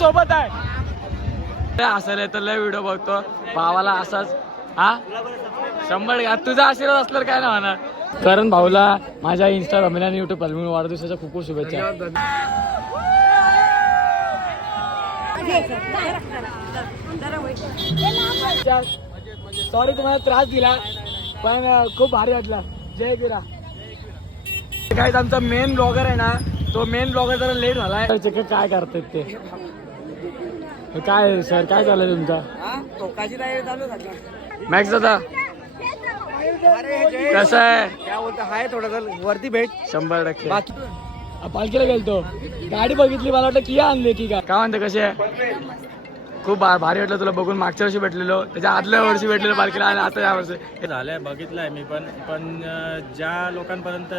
सोबत आहे. असेल तर लय व्हिडिओ बघतो. भावाला असाच हा? शंभर घ्या तुझा आशीर्वाद असल्यावर काय ना म्हणा करण भाऊला माझ्या इंस्टाग्राम आणि युट्यूब मी वाढदिवसाच्या खूप खूप शुभेच्छा. सॉरी तुम्हाला त्रास दिला पण खूप भारी वाटला. जय गिरा. काय आमचा मेन ब्लॉगर आहे ना तो मेन ब्लॉगर जरा लेट झालाय. काय करतात ते? काय सर काय चाललंय तुमचा? मॅक्स दादा. कसं आहे? काय बोलतो हाय थोडं वरती भेट. शंभर टक्के. पालखीला गेलतो. गाडी बघितली मला वाटतं किया आणली की? काय काय म्हणते कशी आहे? खूप भारी वाटलं तुला बघून. मागच्या वर्षी भेटलेलो. त्याच्या आदल्या वर्षी भेटलेलो पालखीला आणि आता या वर्षी. हे झालंय बघितलंय मी पण. पण ज्या लोकांपर्यंत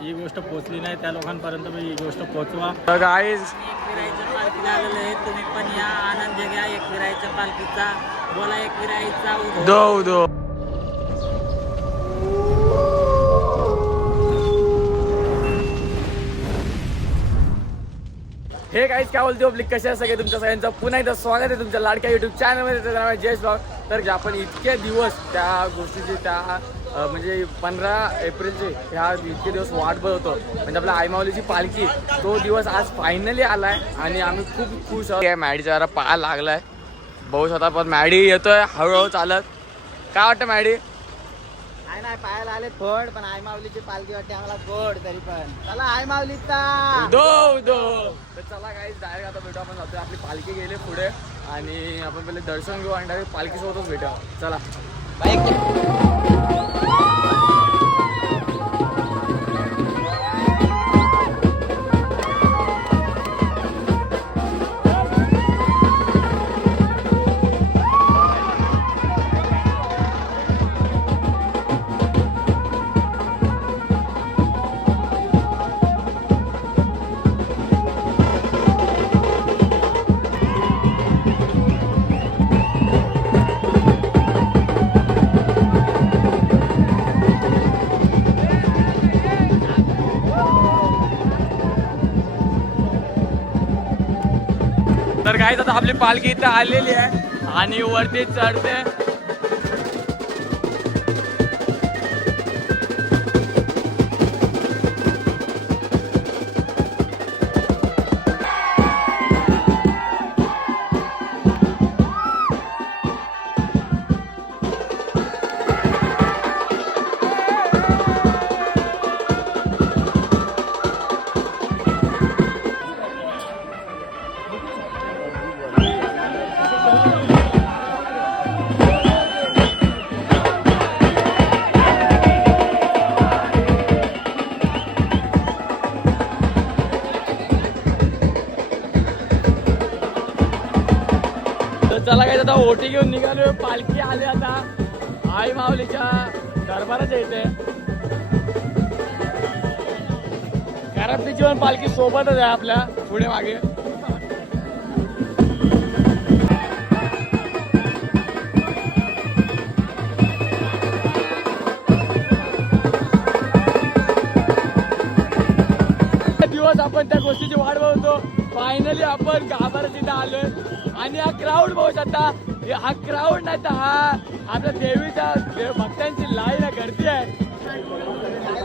ही गोष्ट पोहोचली नाही. त्या लोकांपर्यंत मी ही गोष्ट पोहोचवा. गाईज एकविराईच्या पालखीला आलेलं आहे तुम्ही पण या. आनंद घ्या एकविराईच्या पालखीचा. बोला एकविराईचा उदो दो दो. हे काहीच काय बोलतो पब्लिक कशा आहे? सगळे तुमच्या सगळ्यांचं पुन्हा एकदा स्वागत आहे तुमच्या लाडक्या युट्यूब चॅनलमध्ये त्याचं नाव आहे जयेश ब्लॉग तर आपण इतके दिवस त्या गोष्टीची त्या म्हणजे पंधरा एप्रिलचे ह्या इतके दिवस वाट बघत होतो. म्हणजे आपल्या आईमावलीची पालखी तो दिवस आज फायनली आलाय आणि आम्ही खूप खुश आहोत. मॅडीचा जरा पाय लागलाय. भाऊ स्वतः पण मॅडी येतोय हळूहळू चालत. काय वाटतं मॅडी? काय नाही पायाला आले थोड पण आई माऊलीची पालखी वाटते आम्हाला गोड तरी पण. चला आई माऊलीचा दो दो. तर चला काही डायरेक्ट आता भेटू आपण जातोय आपली पालखी गेली पुढे. आणि आपण पहिले दर्शन घेऊ आणि डायरेक्ट पालखीसोबतच भेटू चला. तर काय आपली पालखी इथं आलेली आहे. आणि वरती चढते ओटी घेऊन निघालो पालखी आली आता. आई माऊलीच्या दरबाराच्या इथे घरातली तिची पण पालखी सोबतच आहे आपल्या. पुढे मागे. दिवस आपण त्या गोष्टीची वाट बघतो. फायनली आपण गाभारा तिथे आलोय. आणि हा क्राऊड बघू शकता. हे हा क्राऊड नाही तर हा आपल्या देवीच्या देव भक्तांची लाईन आहे गर्दी आहे.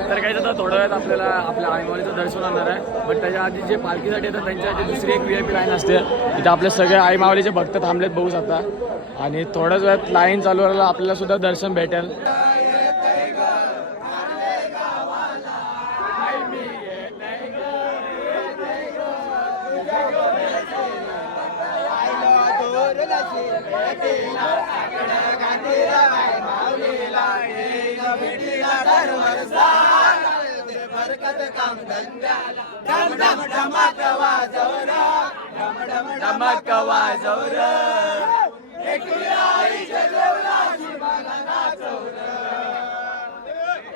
तर काही आता थोड्या वेळात आपल्याला आपल्या आईमाऊलीचं दर्शन होणार आहे. पण त्याच्या आधी जे पालखीसाठी येतात त्यांच्यासाठी दुसरी एक व्ही आय पी लाईन असते. तिथे आपले सगळे आईमावलीचे भक्त थांबलेत बघू शकता. आणि थोड्याच वेळात लाईन चालू राहिला आपल्याला सुद्धा दर्शन भेटेल. डम डम धमाक वाजवरा डम डम धमाक वाजवरा एकविरा आईच्या देवला शिवाला नाचवरा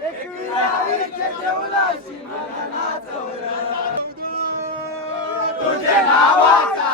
एकविरा आईच्या देवला शिवाला नाचवरा तुझ्या नावाचा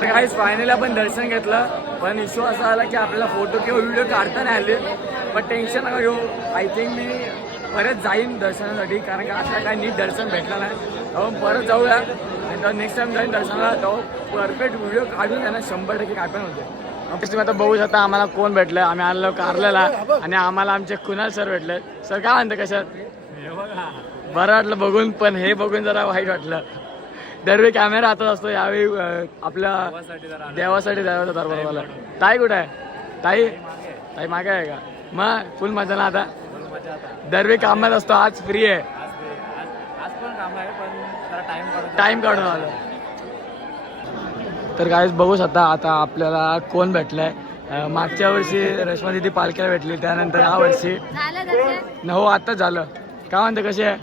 काहीच फायनली आपण दर्शन घेतलं. पण इश्यू असा आला की आपल्याला फोटो किंवा व्हिडिओ काढता नाही आले. पण टेन्शन नका घेऊ. आय थिंक मी परत जाईन दर्शनासाठी. कारण का आता काही नीट दर्शन भेटलं नाही. आपण परत जाऊया. नेक्स्ट टाइम जाईन दर्शनाला तेव्हा परफेक्ट व्हिडिओ काढून त्यांना शंभर टक्के काय पण होते. तुम्ही आता बघू शकता आम्हाला कोण भेटलंय. आम्ही आणलो कारल्याला. आणि आम्हाला आमचे कुणाल सर भेटले सर काय म्हणते कशात बरं वाटलं बघून पण हे बघून जरा वाईट वाटलं. दरवेळी कॅमेरा हातात असतो यावेळी आपल्या देवासाठी देवाचा दरबार वाला ताई कुठे आहे? ताई? ताई मागे आहे. का? मग फुल मजा ना आता? दरवेळी कामात असतो आज फ्री आहे. टाइम काढून टाइम काढून आलं. तर काय बघू शकता आता आपल्याला कोण भेटलंय. मागच्या वर्षी रश्मा दिदी पालख्याला भेटली त्यानंतर या वर्षी झालं हो आत्ताच झालं. काय म्हणते कशी आहे?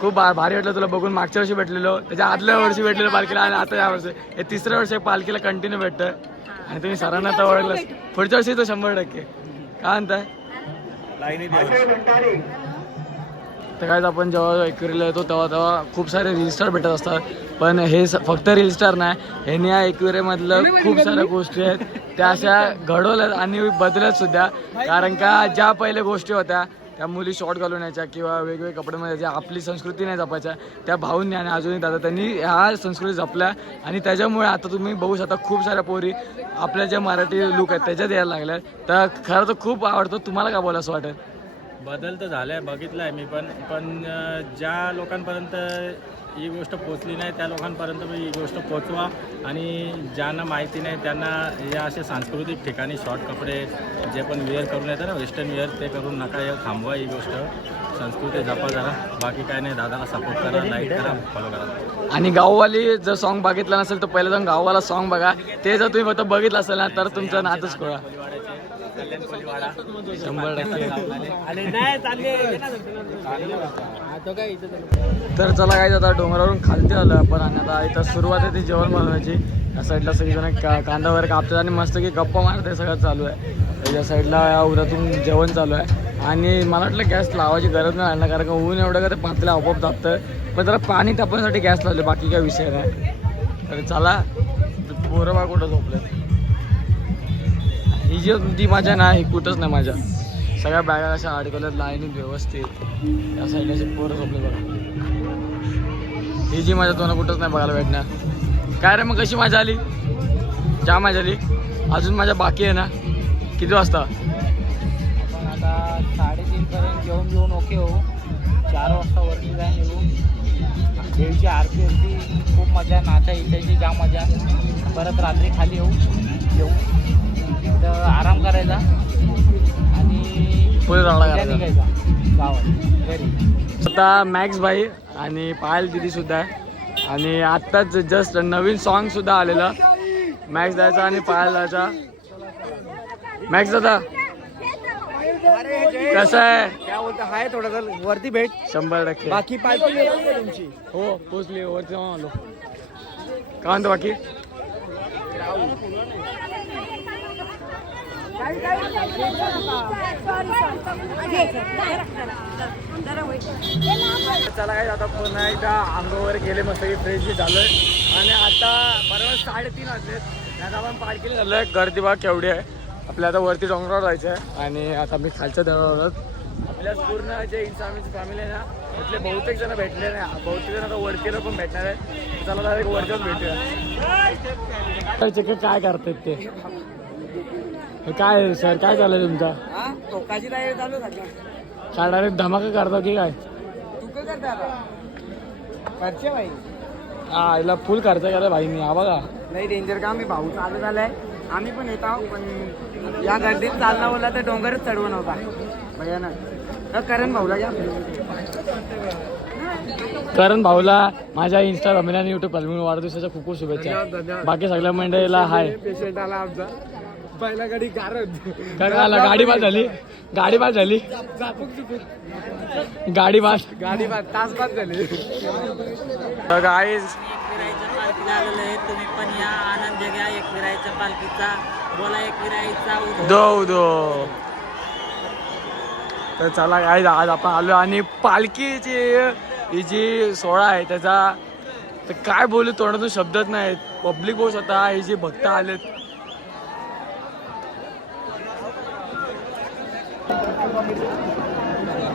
खूप भारी वाटलं तुला बघून. मागच्या वर्षी भेटलेलो. त्याच्या आदल्या वर्षी भेटलेलो पालखीला. आणि आता या वर्षी. हे तिसऱ्या वर्षी पालखीला कंटिन्यू भेटतं आणि तुम्ही सरांना तर ओळखलं पुढच्या वर्षी तो शंभर टक्के. काय म्हणताय? तर काय आपण जेव्हा एकविरीला येतो तेव्हा तेव्हा खूप सारे रील स्टार भेटत असतात. पण हे स- फक्त रील स्टार नाही. ह्याने या एकविरेमधलं खूप साऱ्या गोष्टी आहेत. त्या अशा घडवल्यात आणि बदलत सुद्धा कारण का ज्या पहिल्या गोष्टी होत्या त्या मुली शॉर्ट घालून यायच्या किंवा वेगवेगळे कपड्यामध्ये ज्या आपली संस्कृती नाही जपायच्या त्या भाऊंनी आणि अजूनही दादा त्यांनी ह्या संस्कृती जपल्या. आणि त्याच्यामुळे आता तुम्ही बघू शकता खूप साऱ्या पोरी आपल्या ज्या मराठी लुक आहेत त्याच्यात यायला लागल्या तर खरं तर खूप आवडतं. तुम्हाला काय बोला असं वाटेल? बदल तर झालाय बघितलं आहे मी पण. पण ज्या लोकांपर्यंत ही गोष्ट पोचली नाही त्या लोकांपर्यंत मी ही गोष्ट पोचवा. आणि ज्यांना माहिती नाही त्यांना या असे सांस्कृतिक ठिकाणी शॉर्ट कपडे जे पण वेअर करून येतं ना वेस्टर्न वेअर ते करून नका हे थांबवा ही गोष्ट. संस्कृती जपा जरा. बाकी काय नाही दादाला सपोर्ट करा लाईक करा फॉलो करा. आणि गाववाली जर सॉन्ग बघितलं नसेल तर पहिलं जाऊन गाववाला सॉन्ग बघा. ते जर तुम्ही फक्त बघितलं असेल ना तर तुमचं नातच कळा शंभर टक्के. तर चला काय आता डोंगरावरून खालती आलो आपण आणि आता इथं सुरुवात आहे ती जेवण बनवायची. या साईडला सगळीजण का कांदा वगैरे कापतात आणि मस्त की गप्पा मारते सगळं चालू आहे. या साईडला या उरातून जेवण चालू आहे. आणि मला वाटलं गॅस लावायची गरज नाही लागणार कारण का ऊन एवढं का ते पातळ्या आपोआप तापतं पण जरा पाणी तापण्यासाठी गॅस लावले बाकी काय विषय नाही. तर चला पोरं बा कुठं झोपलेत? ही जी ती माझ्या ना ही कुठंच नाही माझ्या. सगळ्या बॅगा अशा अडकवल्यात लाईनीत व्यवस्थित. या साईडला असे पोरं झोपले बघा. ही जी माझ्या तोंड कुठंच नाही बघायला भेटणार. काय रे मग कशी मजा आली? जा मजा आली? अजून माझ्या बाकी आहे ना? किती वाजता? आपण आता साडेतीन पर्यंत जेवण ओके हो. चार वाजता वरती जाईन येऊ. देवीची आरती होती खूप मजा नाचा इटायची जा मजा. परत रात्री खाली येऊ. येऊ. तर आराम करायचा आणि उद्या करायचा. निघायचा. गावात घरी. आता मॅक्स भाई आणि पायल दिदी सुद्धा आहे. आणि आत्ताच जस्ट नवीन सॉन्ग सुद्धा आलेलं. मॅक्स द्यायचा आणि पायल द्यायचा मॅक्स दादा कसं आहे? काय बोलतो हाय थोडं वरती भेट शंभर टक्के बाकी पालखी हो पोचली वरती आलो. काय म्हणतो बाकी? चला काय आता पुन्हा एकदा अंगावर गेले मस्त की फ्रेश झालोय. आणि आता बरोबर साडेतीन वाजलेत आता आपण पार्किंग झालोय गर्दी बाग केवढी आहे. आपल्या आता वरती डोंगरावर जायचं आहे आणि आता मी खालच्या दरावर आपल्या पूर्ण जे इन्सामीची फॅमिली आहे ना त्यातले बहुतेक जण भेटले नाही. बहुतेक जण आता वरतीला पण भेटणार आहे चला डायरेक्ट वरतीच भेटूया. काय करतात ते? काय सर काय चाललंय तुमचा? टोकाची तयारी चालू झाली. काय डायरेक्ट धमाका करता की काय? तू काय करता परचे भाई हा याला फुल खर्च करा भाई मी हा बघा. नाही डेंजर काम मी भाऊ चालू झालाय आम्ही पण येत आहोत पण या गर्दीत चालला बोला तर डोंगरच चढवून होता भयानक. तर करण भाऊला या करण भाऊला माझ्या इंस्टा रमिला युट्यूब म्हणून वाढदिवसाच्या खूप खूप शुभेच्छा. बाकी सगळ्या मंडळीला हाय. पेशंट आला आमचा. पहिला गाडी गारद. काय झालं? गाडी बाद झाली? गाडी बाद झाली? गाडी बाद. गाडी बाद तास बाद झाली. गाईज एकविराईच्या पालखीला आलेलो आहे. तुम्ही पण या. आनंद घ्या एकविराईच्या पालखीचा. बोला उदो दो तर चला काय आज आपण आलो आणि पालखीची ही जी सोहळा आहे त्याचा तर काय बोलू तोंडातून शब्दच नाहीत. पब्लिक बस होता ही जी भक्त आलेत.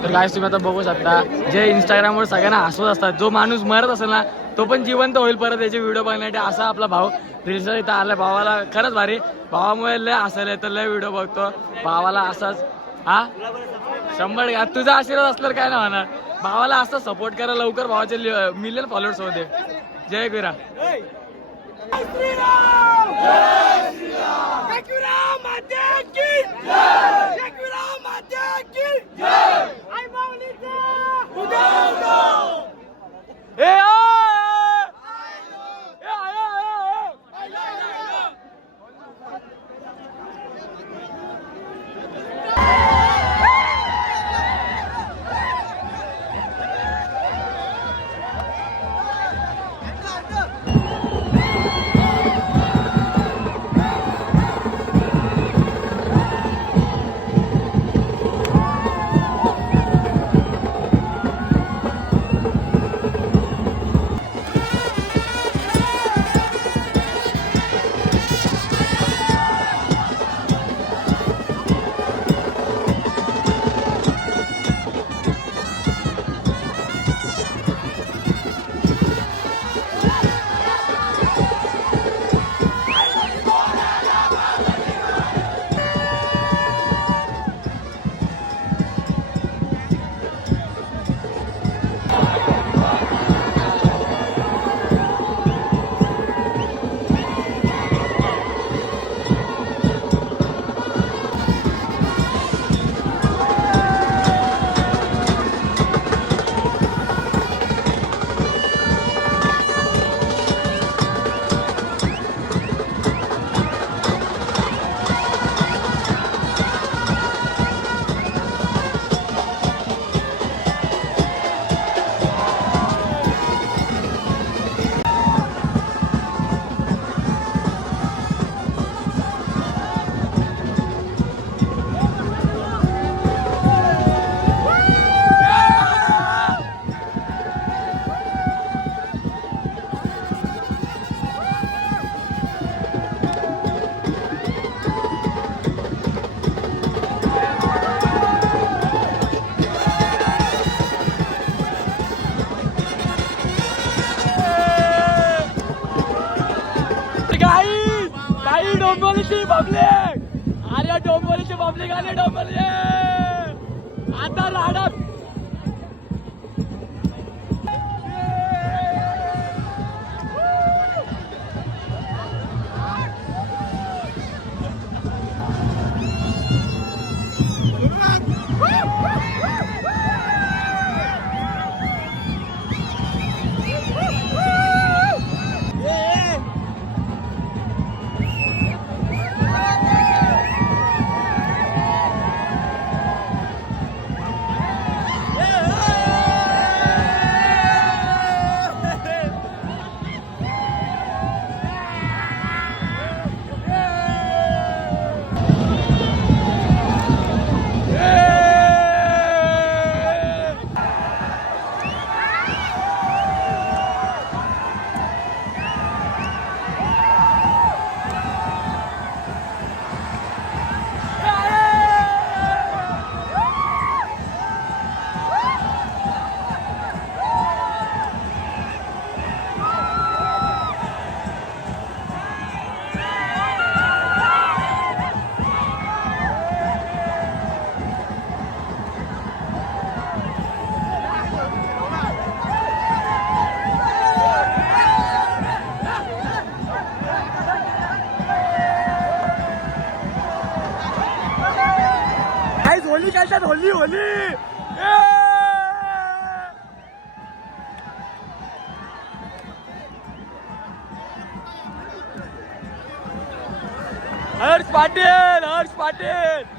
तर लाईव्ह तुम्ही आता बघू शकता जे इंस्टाग्रामवर सगळ्यांना हसवत असतात जो माणूस मरत असेल ना तो पण जिवंत होईल परत याचे व्हिडिओ बघण्यासाठी असा आपला भाऊ रील्स इथं आला भावाला खरंच भारी. भावामुळे लय हसायला तर लय व्हिडिओ बघतो. भावाला असाच हा? शंभर घ्या तुझा आशीर्वाद असल्यावर काय ना होणार. भावाला असं सपोर्ट करा लवकर भावाचे मिलियन फॉलोअर्स होते जय गुरा. गाई पब्लिक! अरे डोंबोलीची पब्लिक आले डोंबोली आता राडा होली खेळतात होली होली! हर्ष पाटील हर्ष पाटील!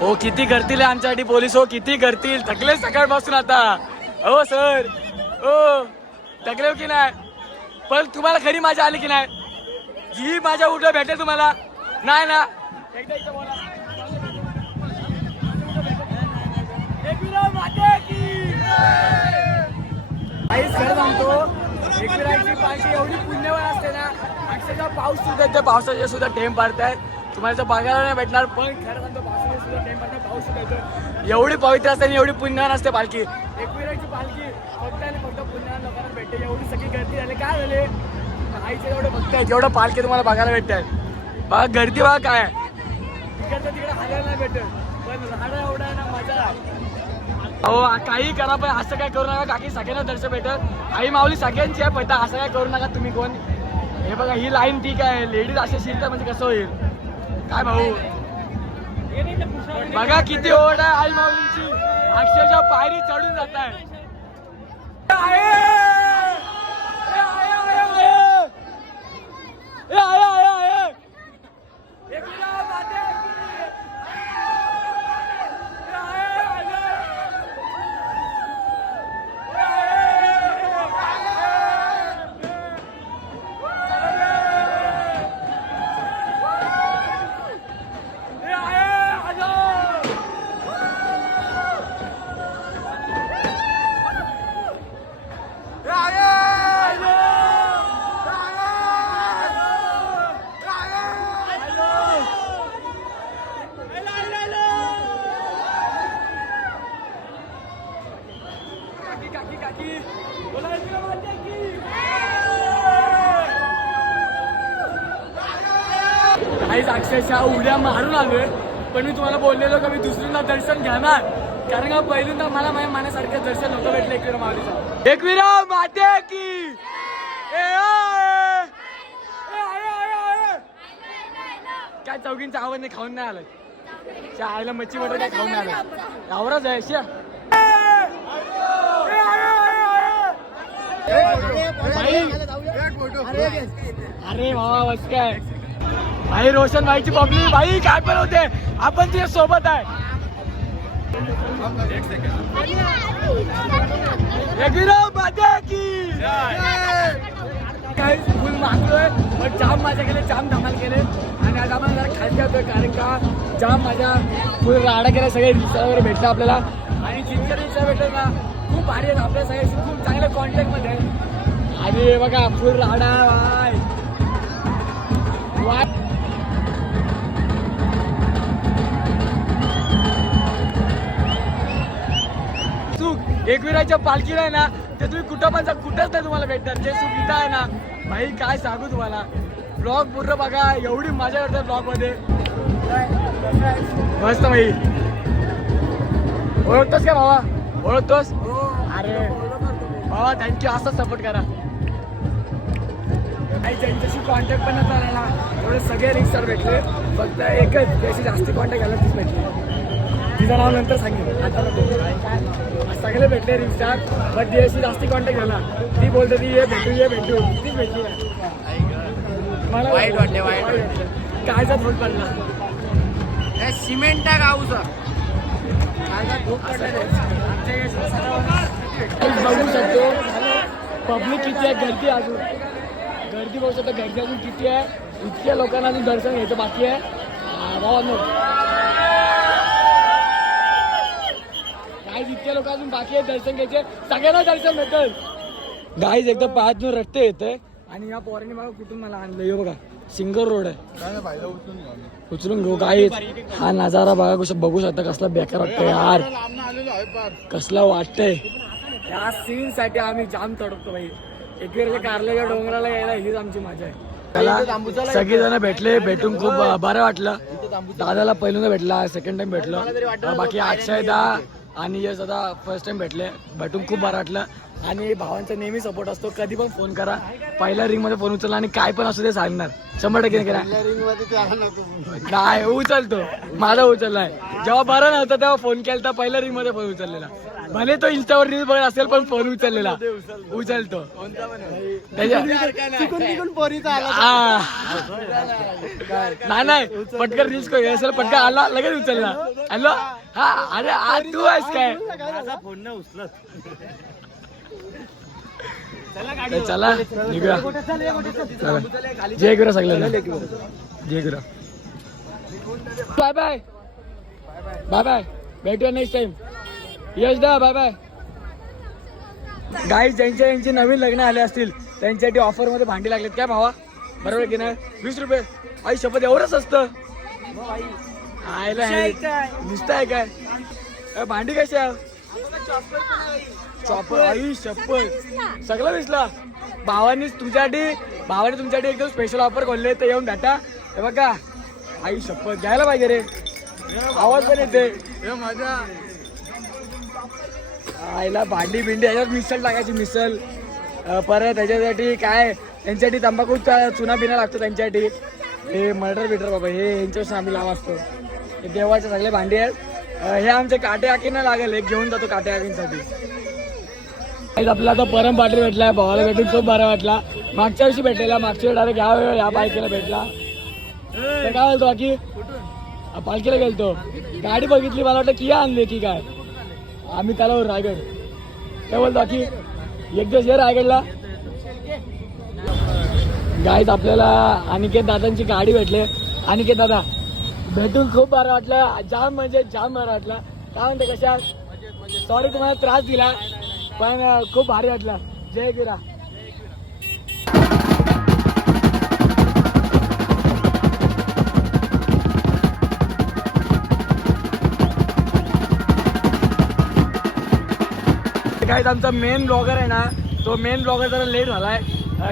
हो किती करतील आमच्यासाठी पोलीस? हो किती करतील? थकले सकाळपासून आता. हो सर. हो थकले हो की नाही? पण तुम्हाला खरी मजा आली की नाही? जी माझ्या उठं भेटेल तुम्हाला. नाही ना? एकदा पार्टी एवढी पुण्यवान असते ना अक्षरशः पाऊस सुद्धा त्या पावसाचे सुद्धा टेम पाडतायत तुम्हाला तर बघायला नाही भेटणार पण खरं सांगतो पावसाचे सुद्धा टेम पाडतात पाऊस सुद्धा येतो एवढी पवित्र असते आणि एवढी पुण्यवान असते पालखी. एकविराची पालखी फक्त आणि फक्त पुण्यवान लोकांना भेटते एवढी सगळी गर्दी झाली. काय झाले? आईचे एवढे भक्त आहेत एवढं पालखी तुम्हाला बघायला भेटत आहेत बघा गर्दी बघा काय तिकडचं तिकडे हालायला नाही भेटत पण राहणं एवढा आहे ना मजा हो काही करा पण असं काय करू नका. काकी सगळ्यांना दर्शन भेटत आई माऊली सगळ्यांची आहे पण असं काय करू नका तुम्ही कोण. हे बघा ही लाईन ठीक आहे. लेडीज असे शिरतात म्हणजे कसं होईल? काय भाऊ? बघा किती ओढ आहे आई माऊलींची. अक्षरशः पायरी चढून जात आहे. काकी अक्षरशः उड्या मारून आलोय पण मी तुम्हाला बोललेलो का मी दुसऱ्यांदा दर्शन घेणार कारण का पहिल्यांदा मला माझ्या मनासारखं दर्शन नव्हतं भेटलं एकविरा माऊलीचं एकविरा माते की ए, आय. ए, आय, आय, आय. काय चौकींचा आवाज नाही खाऊन नाही आलं त्या आईला मच्छी मटर काय खाऊन नाही आलं आवराच आहे शिया अरे बाबा बस काय भाई रोशन भाईची पब्लिक भाई काय पण होते. आपण तिच्या सोबत आहे. की. काही फुल मागतोय. पण जाम माझ्या गेले जाम धमाल केले. आणि आज आम्हाला जरा खाली जातोय कारण का जाम माझ्या फुल राडा केला सगळे रिक्षा वगैरे भेटलं आपल्याला. आणि जितके रिक्षा भेटलं ना खूप भारी आहेत आपल्या सगळ्याशी खूप चांगल्या कॉन्टॅक्टमध्ये आहे आणि बघा फुल राडा वाय. वाय. एकविराच्या पालखीला आहे ना ते तुम्ही कुठं पण जा कुठंच नाही तुम्हाला भेटणार. जे सुविधा आहे ना. भाई काय सांगू तुम्हाला? ब्लॉग पूर्ण बघा एवढी मजा करतात ब्लॉगमध्ये. मस्त भाई. ओळखतोस का भावा? ओळखतोस? अरे. भावा थँक्यू असंच सपोर्ट करा. आणि त्यांच्याशी कॉन्टॅक्ट पण नाही झाला ना एवढे सगळे रिक्सर भेटले. फक्त एकच त्याशी जास्ती कॉन्टॅक्ट झाला तीच भेटली तिचं नाव नंतर सांगेल आता नको सगळे भेटले रिक्सर बट तिच्याशी जास्ती कॉन्टॅक्ट झाला. ती बोलते ती ये भेटू ये भेटू तीच भेटली नाही मला वाईट वाटते वाईट वाटते कायचा फोन पडला सिमेंट गावचा बघू शकतो. पब्लिक किती आहे गर्दी अजून. गर्दी बघू शकतो गर्दी अजून किती आहे? इतक्या लोकांना अजून दर्शन घ्यायचं बाकी आहे. हा, भावांनो. गाईज इतके लोक अजून बाकी आहे दर्शन घ्यायचे सगळ्यांना दर्शन भेटेल. गाईज एकदम पायातून रट्टे येते आणि या पोराने बघा कुठून मला आणलं हे बघा सिंगर रोड आहे. उचलून घेऊ. काय हा नजारा बघा कसं बघू शकता कसला बेकार वाटतंय यार. कसला वाटतंय. या सीन साठी आम्ही जाम तडपतो भाई. एकेरीच्या कारल्याच्या डोंगराला यायला हीच आमची मजा आहे. त्याला सगळेजण भेटले भेटून खूप बरं वाटलं. दादाला पहिल्यांदा भेटला सेकंड टाइम भेटलो. बाकी अक्षय दा आणि यश दादा फर्स्ट टाइम भेटले. भेटून खूप बरं वाटलं. आणि भावांचा नेहमी सपोर्ट असतो. कधी पण फोन करा. पहिल्या रिंगमध्ये फोन उचलला आणि काय पण असू ते सांगणार शंभर टक्के करा. काय उचलतो. माझा उचललाय. जेव्हा बरं नव्हतं तेव्हा फोन केला तर पहिल्या रिंगमध्ये फोन उचललेला. भले तो इंस्टावर रील बघत असेल पण फोन उचललेला. उचलतो. नाही नाही. पटकन रील्स असेल पटकन आला लगेच उचलला. हॅलो? हा अरे आ, तू आहेस काय? फोन नाही उचलत. चला निघूया. चला. जय गुरु सगळ्यांना. जय गुरु. Bye bye. Bye bye. भेटूया next time Yash da bye bye guys ज्यांच्या यांचे नवीन लग्न आले असतील त्यांच्यासाठी ऑफरमध्ये भांडी लागलेत. काय भावा? बरोबर की नाही? वीस रुपये. आई शपथ एवढंच असतं. आयला हे नुसतं आहे काय? भांडी कशी आहे? चॉपर आई शपथ. सगळं दिसला. भावानी तुमच्यासाठी भावाने तुमच्यासाठी एकदम स्पेशल ऑफर खोलले तर येऊन भेटा. हे बघा. आई शपथ घ्यायला पाहिजे रे. आवाज पण येते आईला भांडी बिंडी याच्यात मिसल टाकायची मिसल परत त्याच्यासाठी काय त्यांच्यासाठी तंबाखू चुना बिना लागतो त्यांच्यासाठी. हे मर्डर बिटर बाबा हे यांच्यापासून आम्ही लाव असतो. हे देवाचे सगळे भांडी आहेत. हे आमचे काटे आकींना लागेल एक घेऊन जातो काटे आकींसाठी आपला आता परम पाटील भेटलाय भावाला भेटून खूप बरा वाटला. मागच्या वर्षी भेटलेला मागच्या वेळ डायरेक्ट ह्या वेळ ह्या बायकेला भेटला. तर काय बोलतो बाकी? पालखीला गेलतो. गाडी बघितली मला वाटतं किया आणली की काय? आम्ही त्याला रायगड. काय बोलतो बाकी एक दिवस ये रायगडला. गायत आपल्याला अनिकेत दादांची गाडी भेटले. अनिकेत दादा भेटून खूप बरं वाटलं. जाम म्हणजे जाम बरं वाटलं. काय म्हणते कशा सॉरी तुम्हाला त्रास दिला पण खूप भारी वाटलं. जय गिरा. काय आमचा मेन ब्लॉगर आहे ना तो मेन ब्लॉगर जरा लेट झालाय.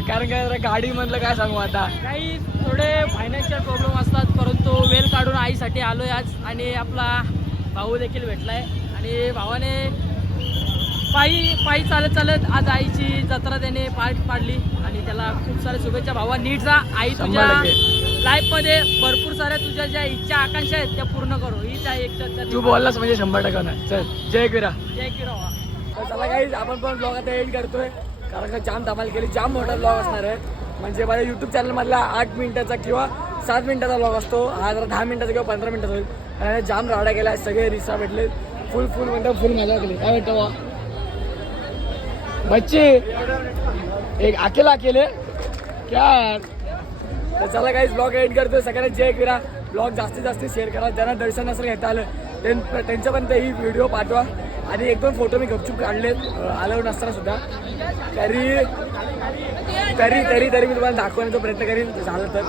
कारण काय जरा गाडी मधलं काय सांगू आता. काही थोडे फायनान्शियल प्रॉब्लेम असतात परंतु वेळ काढून आईसाठी आलोय आज आणि आपला भाऊ देखील भेटलाय. आणि भावाने पायी पायी चालत चालत आज आईची जत्रा त्याने पार पाडली. आणि त्याला खूप साऱ्या शुभेच्छा. भावा नीट जा. आई तुझ्या शंभर टक्के. लाईफमध्ये भरपूर साऱ्या तुझ्या ज्या इच्छा आकांक्षा आहेत त्या पूर्ण करू. हीच आहे एक तू बोललास म्हणजे शंभर टक्का नाही चल जय गिरा. जय किरावा तर चला काही आपण पण ब्लॉग आता एंड करतोय. कारण का जाम धमाल केली. जाम मोठा ब्लॉग असणार आहे. म्हणजे माझ्या युट्यूब चॅनलमधला आठ मिनिटाचा किंवा सात मिनिटाचा ब्लॉग असतो. हा जरा दहा मिनिटाचा किंवा पंधरा मिनिटाचा होईल. आणि जाम राडा केला सगळे रिसा भेटले फुल फुल म्हणतो फुल मजा केली. काय भेटतो बा बच्चे! एक अकेला अकेले? क्या? तर चला काहीच ब्लॉग एंड करतोय. सगळ्यांना जय करा. ब्लॉग जास्तीत जास्त शेअर करा. ज्यांना दर्शन असं घेता आलं त्यांच्यापर्यंत ही व्हिडिओ पाठवा. आणि एक दोन फोटो मी गपचूप काढलेत. आलो नसताना सुद्धा. तरी तरी तरी तरी मी तुम्हाला दाखवण्याचा प्रयत्न करीन. झालं तर.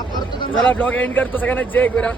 चला ब्लॉग एंड करतो सगळ्यांना. जय गुरा.